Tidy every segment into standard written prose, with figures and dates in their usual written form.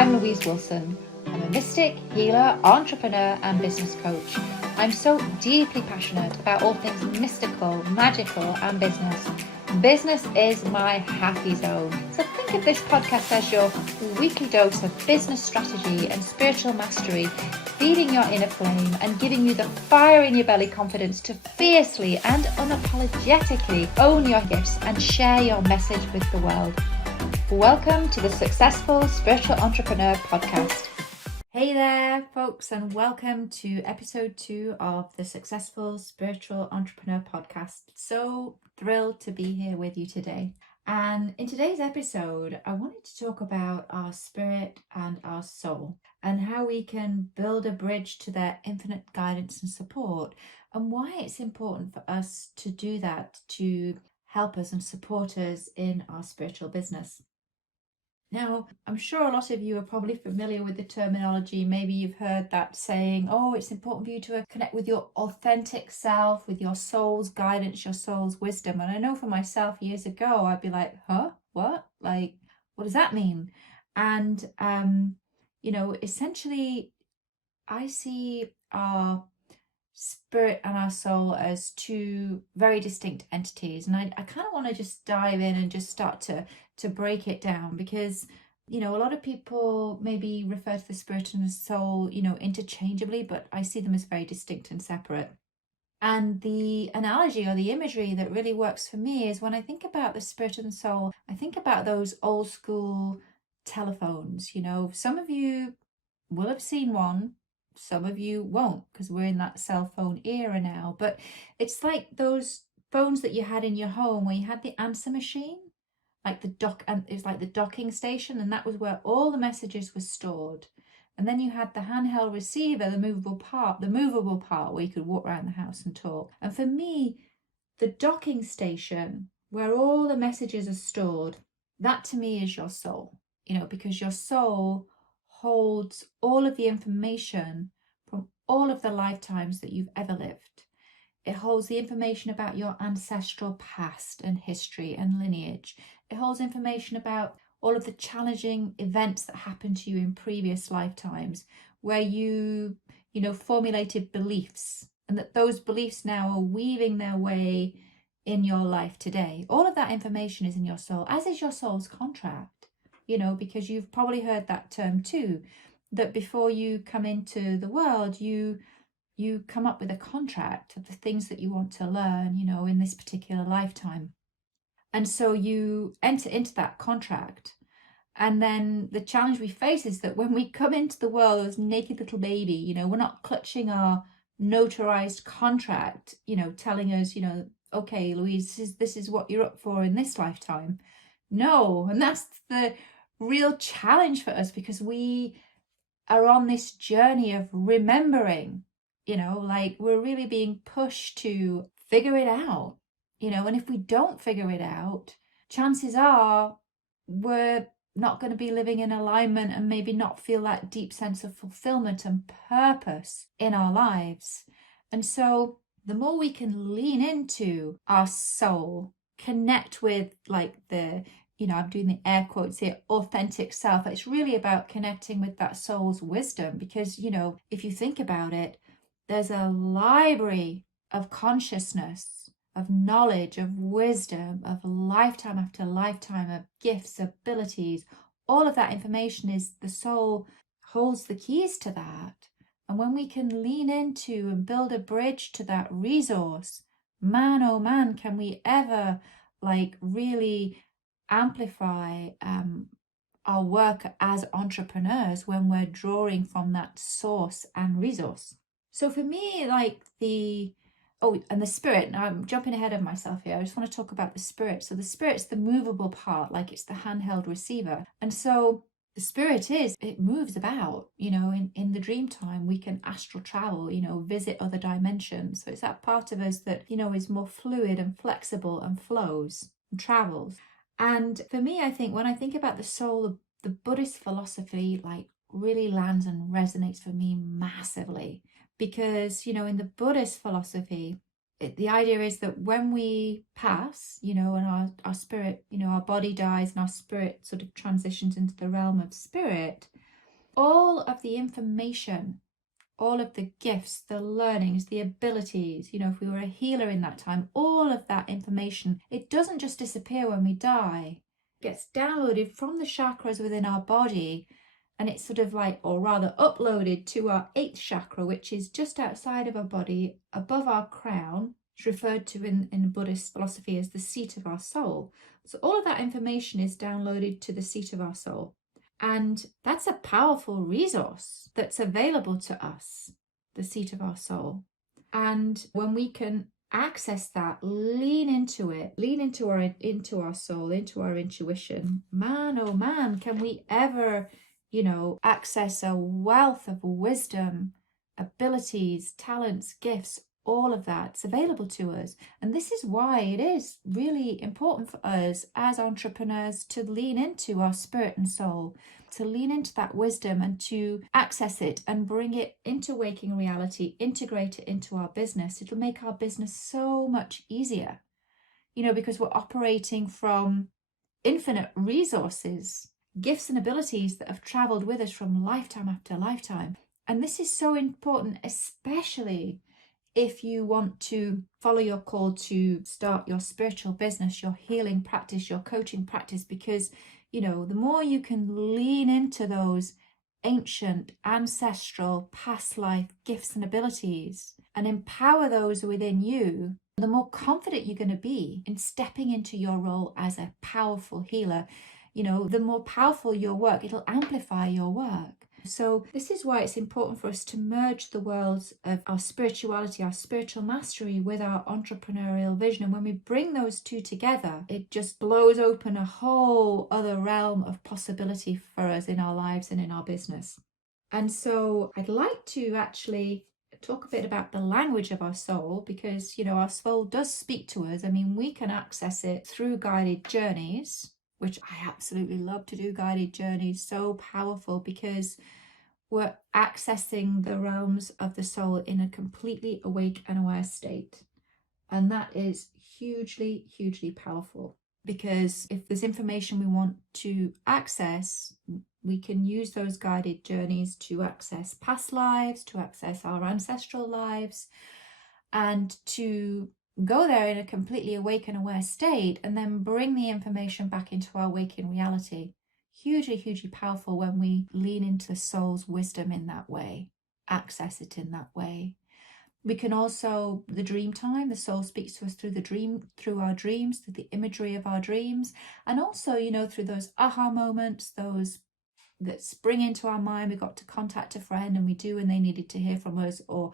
I'm Louise Wilson. I'm a mystic, healer, entrepreneur, and business coach. I'm so deeply passionate about all things mystical, magical, and business. Business is my happy zone. So think of this podcast as your weekly dose of business strategy and spiritual mastery, feeding your inner flame and giving you the fire in your belly confidence to fiercely and unapologetically own your gifts and share your message with the world. Welcome to the Successful Spiritual Entrepreneur Podcast. Hey there, folks, and welcome to episode 2 of the Successful Spiritual Entrepreneur Podcast. So thrilled to be here with you today. And in today's episode, I wanted to talk about our spirit and our soul and how we can build a bridge to their infinite guidance and support, and why it's important for us to do that to help us and support us in our spiritual business. Now, I'm sure a lot of you are probably familiar with the terminology. Maybe you've heard that saying, oh, it's important for you to connect with your authentic self, with your soul's guidance, your soul's wisdom. And I know for myself years ago, I'd be like, huh, what? Like, what does that mean? And, essentially, I see our spirit and our soul as two very distinct entities. And I kind of want to just dive in and just start to break it down, because a lot of people maybe refer to the spirit and the soul interchangeably, but I see them as very distinct and separate. And the analogy or the imagery that really works for me is when I think about the spirit and soul, I think about those old school telephones. Some of you will have seen one, some of you won't, because we're in that cell phone era now. But it's like those phones that you had in your home where you had the answer machine, like it's like the docking station, and that was where all the messages were stored. And then you had the handheld receiver, the movable part where you could walk around the house and talk. And for me, the docking station where all the messages are stored, that to me is your soul, because your soul holds all of the information from all of the lifetimes that you've ever lived. It holds the information about your ancestral past and history and lineage. It holds information about all of the challenging events that happened to you in previous lifetimes, where you formulated beliefs, and that those beliefs now are weaving their way in your life today. All of that information is in your soul, as is your soul's contract, because you've probably heard that term too, that before you come into the world, you come up with a contract of the things that you want to learn, in this particular lifetime. And so you enter into that contract. And then the challenge we face is that when we come into the world as naked little baby, we're not clutching our notarized contract, telling us, okay, Louise, this is what you're up for in this lifetime. No. And that's the real challenge for us, because we are on this journey of remembering, like we're really being pushed to figure it out, and if we don't figure it out, chances are we're not going to be living in alignment and maybe not feel that deep sense of fulfillment and purpose in our lives. And so the more we can lean into our soul, connect with like the, I'm doing the air quotes here, authentic self. It's really about connecting with that soul's wisdom, because, if you think about it, there's a library of consciousness, of knowledge, of wisdom, of lifetime after lifetime, of gifts, abilities. All of that information is, the soul holds the keys to that. And when we can lean into and build a bridge to that resource, man, oh man, can we ever really amplify our work as entrepreneurs when we're drawing from that source and resource. So for me, and the spirit, now I'm jumping ahead of myself here. I just want to talk about the spirit. So the spirit's the movable part, like it's the handheld receiver. And so the spirit it moves about, in the dream time, we can astral travel, visit other dimensions. So it's that part of us that, is more fluid and flexible and flows and travels. And for me, I think when I think about the soul, the Buddhist philosophy really lands and resonates for me massively. Because, in the Buddhist philosophy, the idea is that when we pass, and our spirit, our body dies and our spirit sort of transitions into the realm of spirit, all of the information, all of the gifts, the learnings, the abilities, if we were a healer in that time, all of that information, it doesn't just disappear when we die. It gets downloaded from the chakras within our body, and it's sort of like, or rather uploaded to our 8th chakra, which is just outside of our body, above our crown. It's referred to in Buddhist philosophy as the seat of our soul. So all of that information is downloaded to the seat of our soul. And that's a powerful resource that's available to us, the seat of our soul. And when we can access that, lean into it, lean into our soul, into our intuition, man, oh man, can we ever, access a wealth of wisdom, abilities, talents, gifts, all of that's available to us. And this is why it is really important for us as entrepreneurs to lean into our spirit and soul, to lean into that wisdom and to access it and bring it into waking reality, integrate it into our business. It'll make our business so much easier, because we're operating from infinite resources, gifts and abilities that have traveled with us from lifetime after lifetime. And this is so important, especially if you want to follow your call to start your spiritual business, your healing practice, your coaching practice, because, the more you can lean into those ancient, ancestral, past life gifts and abilities and empower those within you, the more confident you're going to be in stepping into your role as a powerful healer. The more powerful your work, it'll amplify your work. So this is why it's important for us to merge the worlds of our spirituality, our spiritual mastery with our entrepreneurial vision. And when we bring those two together, it just blows open a whole other realm of possibility for us in our lives and in our business. And so I'd like to actually talk a bit about the language of our soul, because, our soul does speak to us. I mean, we can access it through guided journeys, which I absolutely love to do. Guided journeys, so powerful, because we're accessing the realms of the soul in a completely awake and aware state. And that is hugely, hugely powerful, because if there's information we want to access, we can use those guided journeys to access past lives, to access our ancestral lives, and to go there in a completely awake and aware state, and then bring the information back into our waking reality. Hugely, hugely powerful when we lean into the soul's wisdom in that way, access it in that way. We can also, the dream time, the soul speaks to us through our dreams, through the imagery of our dreams, and also, through those aha moments, those that spring into our mind. We got to contact a friend and they needed to hear from us, or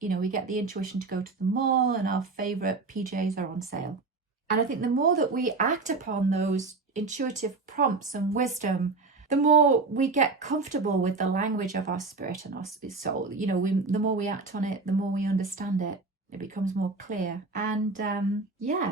we get the intuition to go to the mall and our favorite PJs are on sale. And I think the more that we act upon those intuitive prompts and wisdom, the more we get comfortable with the language of our spirit and our soul. The more we act on it, the more we understand it. It becomes more clear. And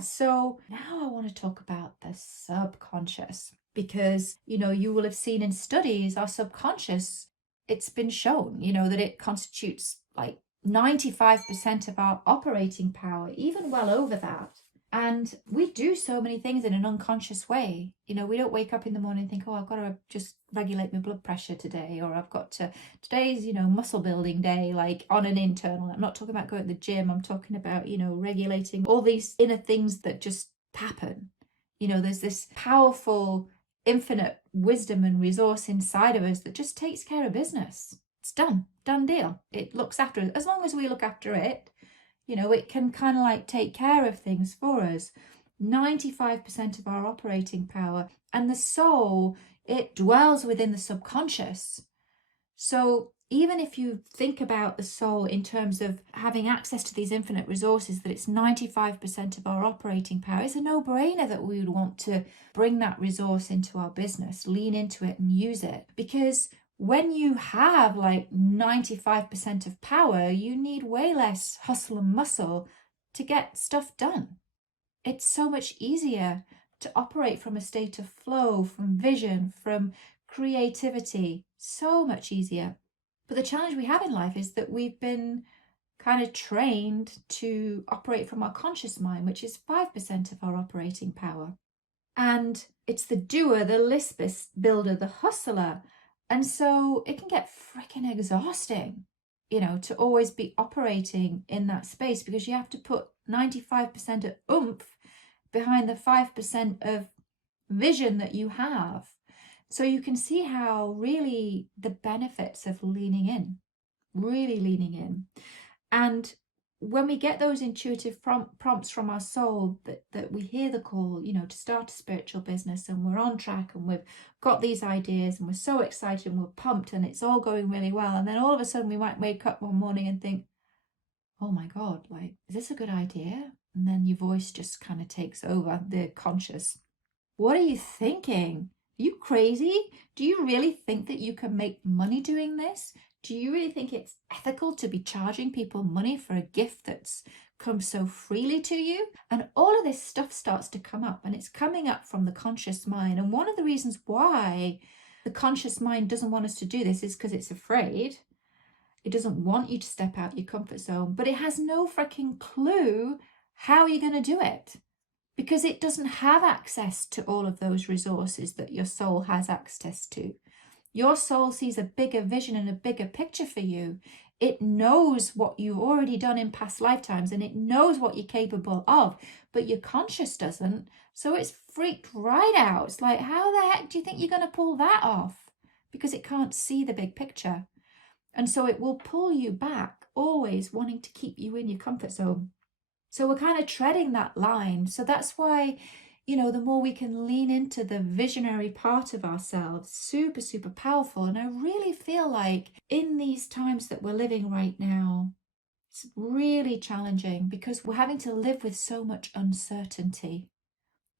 so now I want to talk about the subconscious, because, you will have seen in studies, our subconscious, it's been shown, that it constitutes like 95% of our operating power, even well over that. And we do so many things in an unconscious way. We don't wake up in the morning and think, oh, I've got to just regulate my blood pressure today, or today's, muscle building day, like on an internal. I'm not talking about going to the gym. I'm talking about, regulating all these inner things that just happen. There's this powerful, infinite wisdom and resource inside of us that just takes care of business. It's done deal. It looks after us. As long as we look after it, it can kind of like take care of things for us. 95% of our operating power, and the soul, it dwells within the subconscious. So even if you think about the soul in terms of having access to these infinite resources, that it's 95% of our operating power, it's a no-brainer that we would want to bring that resource into our business, lean into it and use it. Because when you have like 95% of power, you need way less hustle and muscle to get stuff done. It's so much easier to operate from a state of flow, from vision, from creativity. So much easier. But the challenge we have in life is that we've been kind of trained to operate from our conscious mind, which is 5% of our operating power. And it's the doer, the list builder, the hustler. And so it can get freaking exhausting, to always be operating in that space, because you have to put 95% of oomph behind the 5% of vision that you have. So you can see how really the benefits of leaning in, really leaning in. And when we get those intuitive prompts from our soul, that we hear the call, to start a spiritual business, and we're on track, and we've got these ideas, and we're so excited, and we're pumped, and it's all going really well. And then all of a sudden we might wake up one morning and think, oh my God, like, is this a good idea? And then your voice just kind of takes over, the conscious. What are you thinking? Are you crazy? Do you really think that you can make money doing this? Do you really think it's ethical to be charging people money for a gift that's come so freely to you? And all of this stuff starts to come up, and it's coming up from the conscious mind. And one of the reasons why the conscious mind doesn't want us to do this is because it's afraid. It doesn't want you to step out your comfort zone, but it has no freaking clue how you're going to do it, because it doesn't have access to all of those resources that your soul has access to. Your soul sees a bigger vision and a bigger picture for you. It knows what you've already done in past lifetimes, and it knows what you're capable of, but your conscious doesn't. So it's freaked right out. It's like, how the heck do you think you're going to pull that off? Because it can't see the big picture. And so it will pull you back, always wanting to keep you in your comfort zone. So we're kind of treading that line. So that's why, the more we can lean into the visionary part of ourselves, super, super powerful. And I really feel like in these times that we're living right now, it's really challenging, because we're having to live with so much uncertainty.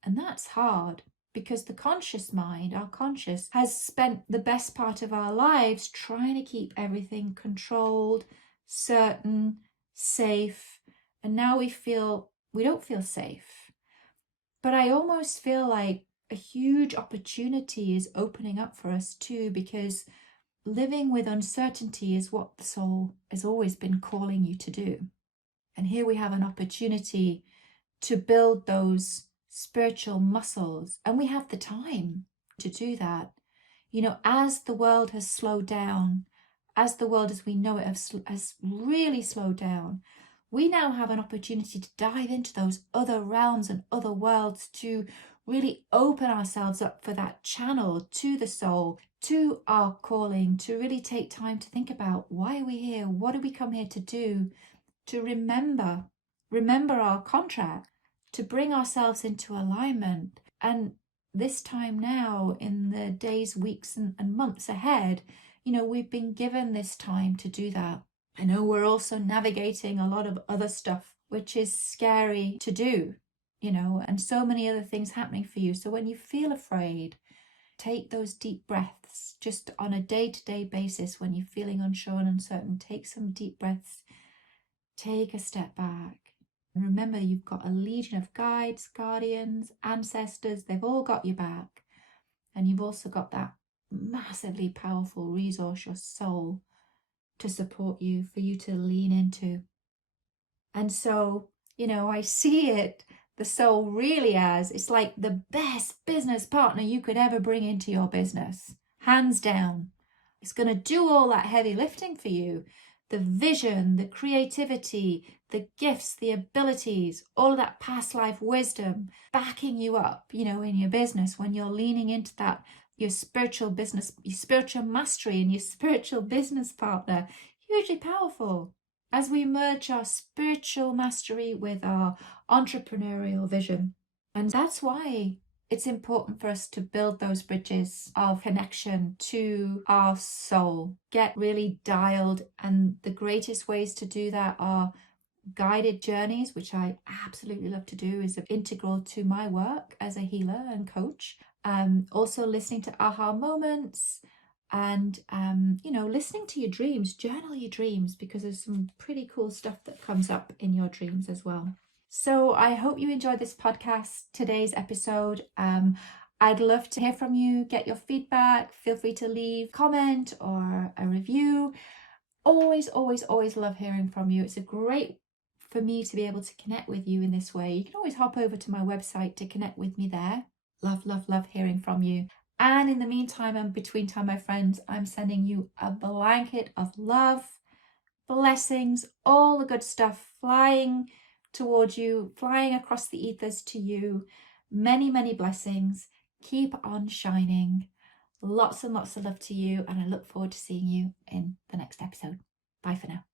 And that's hard, because the conscious mind, our conscious, has spent the best part of our lives trying to keep everything controlled, certain, safe. And now we don't feel safe. But I almost feel like a huge opportunity is opening up for us too, because living with uncertainty is what the soul has always been calling you to do. And here we have an opportunity to build those spiritual muscles, and we have the time to do that. As the world has slowed down, as the world as we know it has really slowed down, we now have an opportunity to dive into those other realms and other worlds, to really open ourselves up for that channel to the soul, to our calling, to really take time to think about, why are we here? What do we come here to do? To remember our contract, to bring ourselves into alignment. And this time now, in the days, weeks, and months ahead, we've been given this time to do that. I know we're also navigating a lot of other stuff, which is scary to do, and so many other things happening for you. So when you feel afraid, take those deep breaths just on a day-to-day basis. When you're feeling unsure and uncertain, take some deep breaths, take a step back. And remember, you've got a legion of guides, guardians, ancestors. They've all got your back. And you've also got that massively powerful resource, your soul, to support you, for you to lean into. And so, I see it, the soul really, as it's like the best business partner you could ever bring into your business, hands down. It's going to do all that heavy lifting for you, the vision, the creativity, the gifts, the abilities, all of that past life wisdom, backing you up, in your business, when you're leaning into that, your spiritual business, your spiritual mastery, and your spiritual business partner. Hugely powerful as we merge our spiritual mastery with our entrepreneurial vision. And that's why it's important for us to build those bridges of connection to our soul, get really dialed. And the greatest ways to do that are guided journeys, which I absolutely love to do, is integral to my work as a healer and coach. Also listening to aha moments, and listening to your dreams. Journal your dreams, because there's some pretty cool stuff that comes up in your dreams as well. So I hope you enjoyed this podcast, today's episode. I'd love to hear from you, get your feedback. Feel free to leave a comment or a review. Always love hearing from you. It's a great for me to be able to connect with you in this way. You can always hop over to my website to connect with me there. Love hearing from you. And in the meantime and between time, my friends, I'm sending you a blanket of love, blessings, all the good stuff flying towards you, flying across the ethers to you. Many, many blessings. Keep on shining. Lots and lots of love to you, and I look forward to seeing you in the next episode. Bye for now.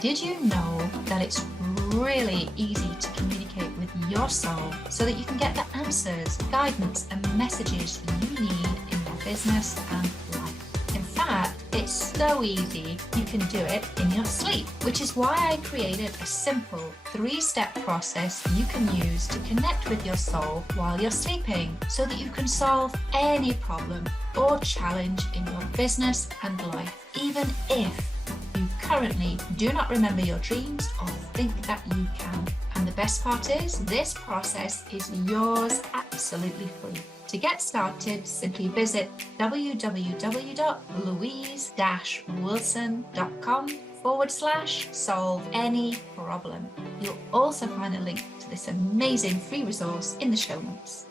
Did you know that it's really easy to communicate with your soul so that you can get the answers, guidance, and messages you need in your business and life? In fact, it's so easy you can do it in your sleep, which is why I created a simple 3-step process you can use to connect with your soul while you're sleeping so that you can solve any problem or challenge in your business and life, even if you currently do not remember your dreams or think that you can. And the best part is, this process is yours absolutely free. To get started, simply visit www.louise-wilson.com/solve any problem. You'll also find a link to this amazing free resource in the show notes.